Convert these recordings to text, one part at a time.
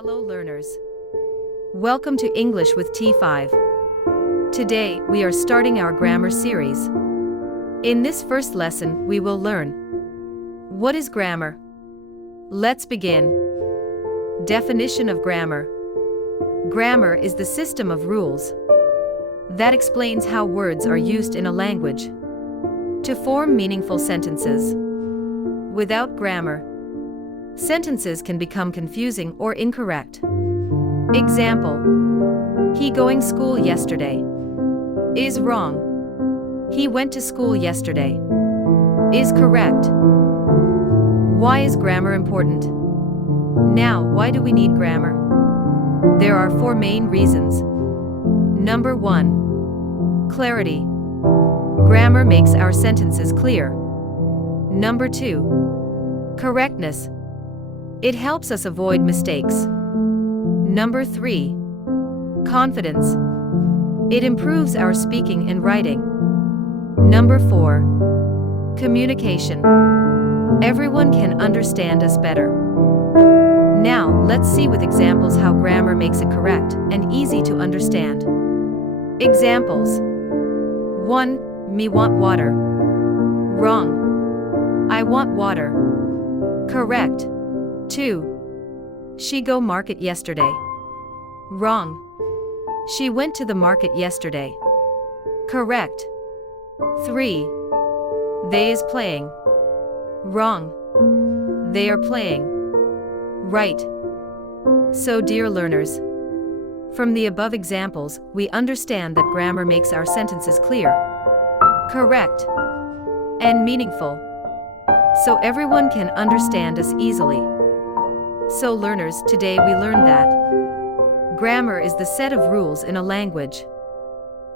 Hello learners. Welcome to English with T5. Today, we are starting our grammar series. In this first lesson, we will learn: what is grammar? Let's begin. Definition of grammar. Grammar is the system of rules that explains how words are used in a language to form meaningful sentences. Without grammar, sentences can become confusing or incorrect. Example: he going school yesterday is wrong. He went to school yesterday is correct. Why is grammar important? Now, why do we need grammar? There are four main reasons. Number 1. Clarity. Grammar makes our sentences clear. Number 2. Correctness. It helps us avoid mistakes. Number 3. Confidence. It improves our speaking and writing. Number 4. Communication. Everyone can understand us better. Now, let's see with examples how grammar makes it correct and easy to understand. Examples. 1. Me want water. Wrong. I want water. Correct. 2. She go market yesterday. Wrong. She went to the market yesterday. Correct. 3. They is playing. Wrong. They are playing. Right. So, dear learners, from the above examples, we understand that grammar makes our sentences clear, correct, and meaningful, so everyone can understand us easily. So learners, today we learned that grammar is the set of rules in a language.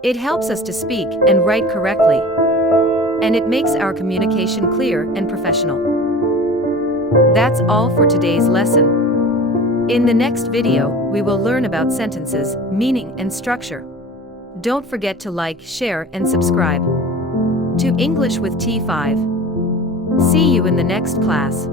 It helps us to speak and write correctly, and it makes our communication clear and professional. That's all for today's lesson. In the next video, we will learn about sentences, meaning, and structure. Don't forget to like, share, and subscribe to English with T5. See you in the next class.